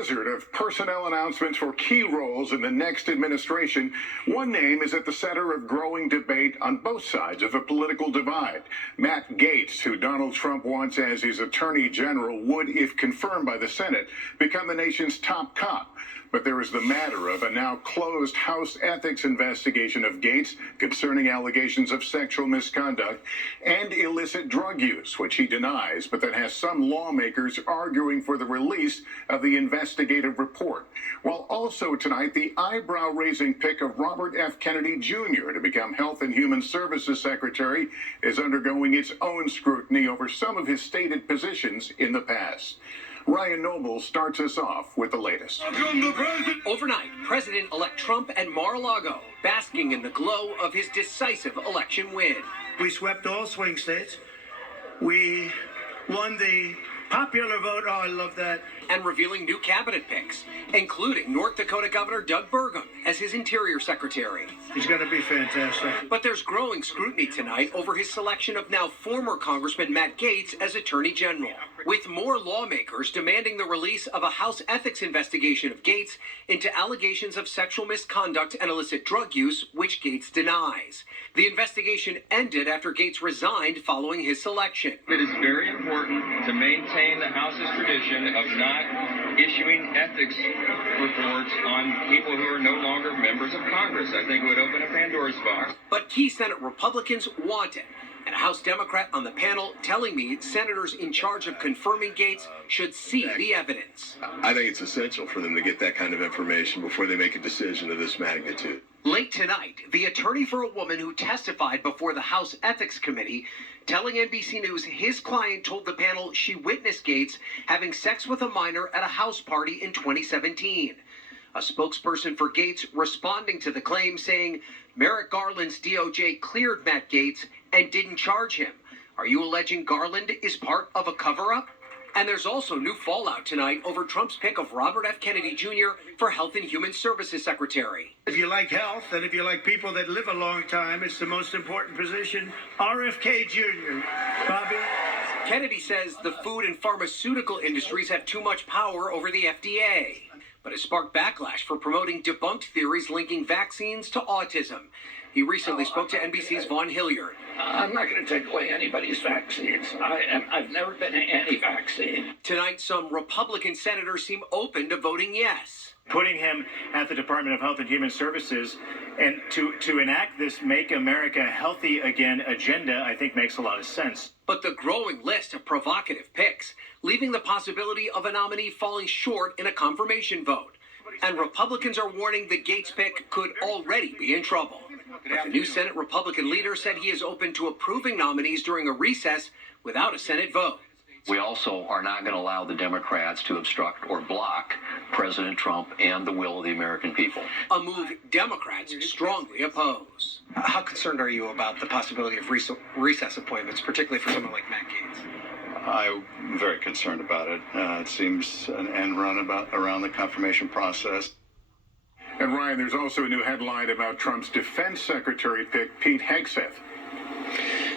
blizzard of personnel announcements for key roles in the next administration, one name is at the center of growing debate on both sides of a political divide. Matt Gaetz, who Donald Trump wants as his attorney general, would, if confirmed by the Senate, become the nation's top cop. But there is the matter of a now closed House ethics investigation of Gaetz concerning allegations of sexual misconduct and illicit drug use, which he denies, but that has some lawmakers arguing for the release of the investigative report. While also tonight, the eyebrow-raising pick of Robert F. Kennedy Jr. to become Health and Human Services Secretary is undergoing its own scrutiny over some of his stated positions in the past. Ryan Noble starts us off with the latest. Overnight, President-elect Trump and Mar-a-Lago basking in the glow of his decisive election win. We swept all swing states. We won the popular vote. Oh, I love that. And revealing new cabinet picks, including North Dakota Governor Doug Burgum as his Interior Secretary. He's going to be fantastic. But there's growing scrutiny tonight over his selection of now former Congressman Matt Gaetz as Attorney General, with more lawmakers demanding the release of a House ethics investigation of Gaetz into allegations of sexual misconduct and illicit drug use, which Gaetz denies. The investigation ended after Gaetz resigned following his selection. It is very important to maintain the House's tradition of not issuing ethics reports on people who are no longer members of Congress. I think it would open a Pandora's box. But key Senate Republicans want it. And a House Democrat on the panel telling me senators in charge of confirming Gaetz should see the evidence. I think it's essential for them to get that kind of information before they make a decision of this magnitude. Late tonight, the attorney for a woman who testified before the House Ethics Committee telling NBC News his client told the panel she witnessed Gaetz having sex with a minor at a house party in 2017. A spokesperson for Gaetz responding to the claim saying Merrick Garland's DOJ cleared Matt Gaetz and didn't charge him. Are you alleging Garland is part of a cover-up? And there's also new fallout tonight over Trump's pick of Robert F. Kennedy Jr. for Health and Human Services Secretary. If you like health and if you like people that live a long time, it's the most important position. RFK Jr. Bobby? Kennedy says the food and pharmaceutical industries have too much power over the FDA, but has sparked backlash for promoting debunked theories linking vaccines to autism. He recently spoke to NBC's Vaughn Hilliard. I'm not going to take away anybody's vaccines. I've never been anti-vaccine. Tonight, some Republican senators seem open to voting yes. Putting him at the Department of Health and Human Services and to enact this Make America Healthy Again agenda, I think makes a lot of sense. But the growing list of provocative picks, leaving the possibility of a nominee falling short in a confirmation vote. And Republicans are warning the Gaetz pick could already be in trouble. But the new Senate Republican leader said he is open to approving nominees during a recess without a Senate vote. We also are not going to allow the Democrats to obstruct or block President Trump and the will of the American people. A move Democrats strongly oppose. How concerned are you about the possibility of recess appointments, particularly for someone like Matt Gaetz? I'm very concerned about it. It seems an end run around the confirmation process. And Ryan, there's also a new headline about Trump's defense secretary pick, Pete Hegseth.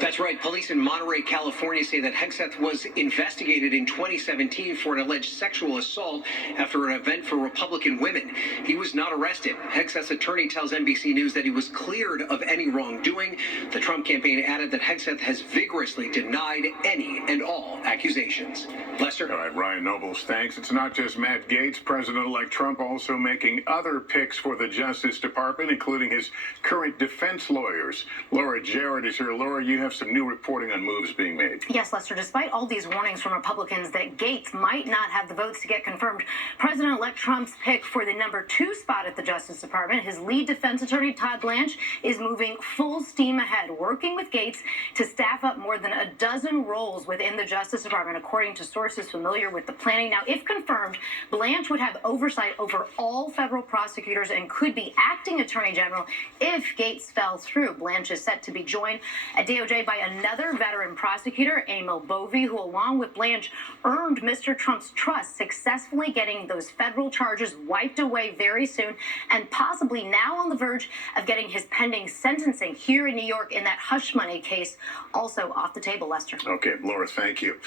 That's right. Police in Monterey, California say that Hegseth was investigated in 2017 for an alleged sexual assault after an event for Republican women. He was not arrested. Hegseth's attorney tells NBC News that he was cleared of any wrongdoing. The Trump campaign added that Hegseth has vigorously denied any and all accusations. Lester? All right, Ryan Nobles, thanks. It's not just Matt Gaetz. President-elect Trump also making other picks for the Justice Department, including his current defense lawyers. Laura Jarrett is here. Laura, you have some new reporting on moves being made. Yes, Lester, despite all these warnings from Republicans that Gaetz might not have the votes to get confirmed, President-elect Trump's pick for the number 2 spot at the Justice Department, his lead defense attorney, Todd Blanche, is moving full steam ahead, working with Gaetz to staff up more than a dozen roles within the Justice Department, according to sources familiar with the planning. Now, if confirmed, Blanche would have oversight over all federal prosecutors and could be acting attorney general if Gaetz fell through. Blanche is set to be joined at DOJ by another veteran prosecutor, Emil Bovey, who, along with Blanche, earned Mr. Trump's trust, successfully getting those federal charges wiped away very soon, and possibly now on the verge of getting his pending sentencing here in New York in that hush money case also off the table, Lester. Okay, Laura, thank you.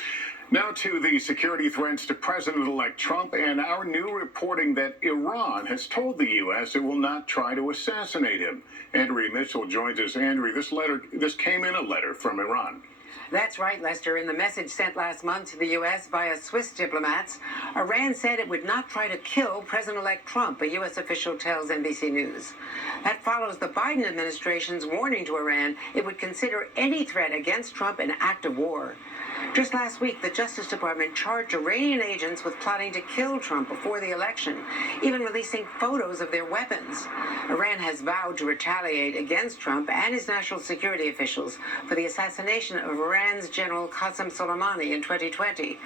Now to the security threats to President-elect Trump and our new reporting that Iran has told the U.S. it will not try to assassinate him. Andrea Mitchell joins us. Andrea, this came in a letter from Iran. That's right, Lester. In the message sent last month to the U.S. via Swiss diplomats, Iran said it would not try to kill President-elect Trump, a U.S. official tells NBC News. That follows the Biden administration's warning to Iran it would consider any threat against Trump an act of war. Just last week, the Justice Department charged Iranian agents with plotting to kill Trump before the election, even releasing photos of their weapons. Iran has vowed to retaliate against Trump and his national security officials for the assassination of Iran's General Qasem Soleimani in 2020.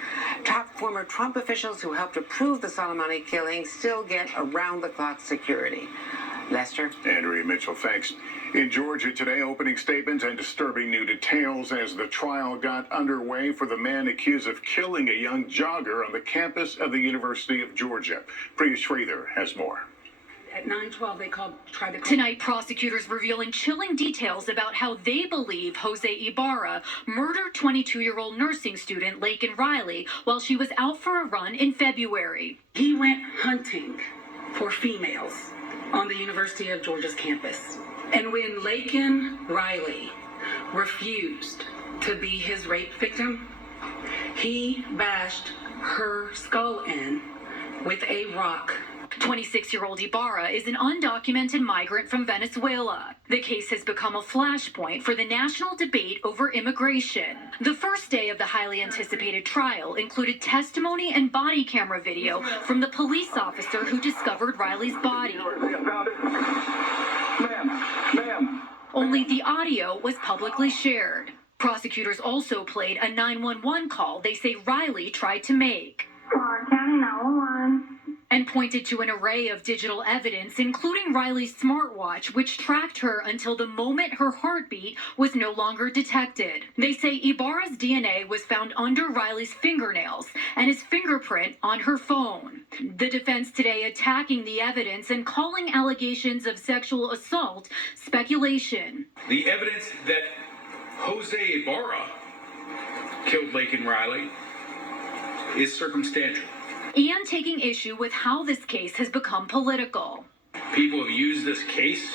Top former Trump officials who helped approve the Soleimani killing still get around-the-clock security. Lester? Andrea Mitchell, thanks. In Georgia today, opening statements and disturbing new details as the trial got underway for the man accused of killing a young jogger on the campus of the University of Georgia. Priya Sridhar has more. At 9:12, tried to... Tonight, prosecutors revealing chilling details about how they believe Jose Ibarra murdered 22-year-old nursing student Laken Riley while she was out for a run in February. He went hunting for females on the University of Georgia's campus. And when Laken Riley refused to be his rape victim, he bashed her skull in with a rock. 26-year-old Ibarra is an undocumented migrant from Venezuela. The case has become a flashpoint for the national debate over immigration. The first day of the highly anticipated trial included testimony and body camera video from the police officer who discovered Riley's body. Only the audio was publicly shared. Prosecutors also played a 911 call they say Riley tried to make. County 911. And pointed to an array of digital evidence, including Riley's smartwatch, which tracked her until the moment her heartbeat was no longer detected. They say Ibarra's DNA was found under Riley's fingernails and his fingerprint on her phone. The defense today attacking the evidence and calling allegations of sexual assault speculation. The evidence that Jose Ibarra killed Laken Riley is circumstantial. And taking issue with how this case has become political. People have used this case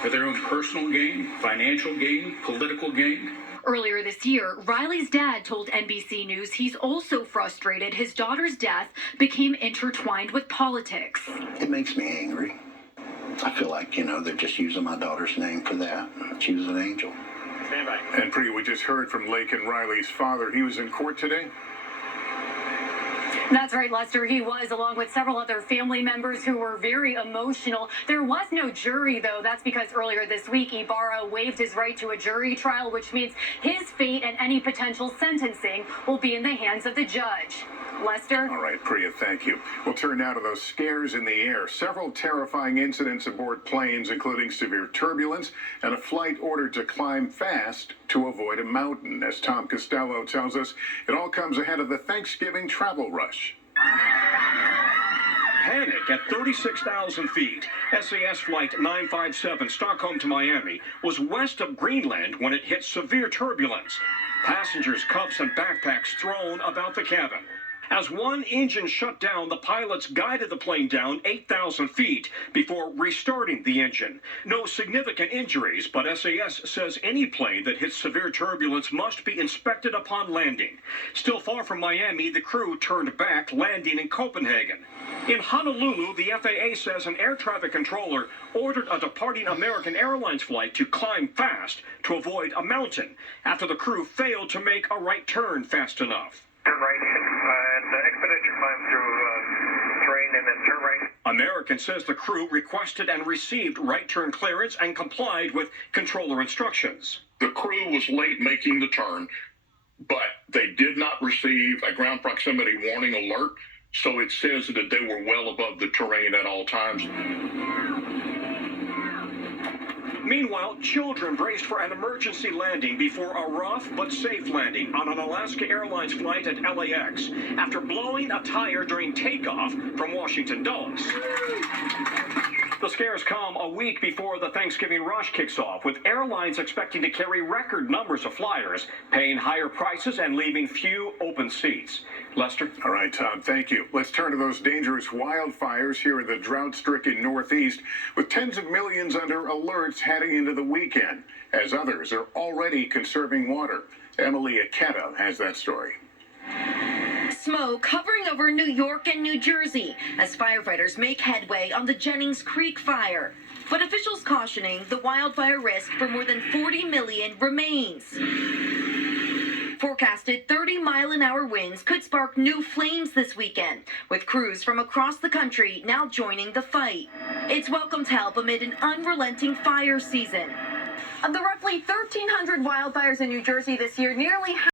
for their own personal gain, financial gain, political gain. Earlier this year, Riley's dad told NBC News he's also frustrated his daughter's death became intertwined with politics. It makes me angry. I feel like, they're just using my daughter's name for that. She was an angel. Stand by. And Priya, we just heard from Laken Riley's father. He was in court today? That's right, Lester. He was, along with several other family members who were very emotional. There was no jury, though. That's because earlier this week, Ibarra waived his right to a jury trial, which means his fate and any potential sentencing will be in the hands of the judge. Lester? All right, Priya, thank you. We'll turn now to those scares in the air. Several terrifying incidents aboard planes, including severe turbulence and a flight ordered to climb fast to avoid a mountain. As Tom Costello tells us, it all comes ahead of the Thanksgiving travel rush. Panic at 36,000 feet. SAS Flight 957 Stockholm to Miami was west of Greenland when it hit severe turbulence. Passengers' cups and backpacks thrown about the cabin. As one engine shut down, the pilots guided the plane down 8,000 feet before restarting the engine. No significant injuries, but SAS says any plane that hits severe turbulence must be inspected upon landing. Still far from Miami, the crew turned back, landing in Copenhagen. In Honolulu, the FAA says an air traffic controller ordered a departing American Airlines flight to climb fast to avoid a mountain after the crew failed to make a right turn fast enough. Turn right and expedite your climb through terrain and then turn right. American says the crew requested and received right turn clearance and complied with controller instructions. The crew was late making the turn, but they did not receive a ground proximity warning alert, so it says that they were well above the terrain at all times. Meanwhile, children braced for an emergency landing before a rough but safe landing on an Alaska Airlines flight at LAX after blowing a tire during takeoff from Washington Dulles. The scares come a week before the Thanksgiving rush kicks off, with airlines expecting to carry record numbers of flyers, paying higher prices and leaving few open seats. Lester? All right, Tom, thank you. Let's turn to those dangerous wildfires here in the drought-stricken Northeast, with tens of millions under alerts heading into the weekend, as others are already conserving water. Emily Aketa has that story. Smoke hovering over New York and New Jersey as firefighters make headway on the Jennings Creek fire. But officials cautioning the wildfire risk for more than 40 million remains. Forecasted 30-mile-an-hour winds could spark new flames this weekend, with crews from across the country now joining the fight. It's welcomed help amid an unrelenting fire season. Of the roughly 1,300 wildfires in New Jersey this year, nearly half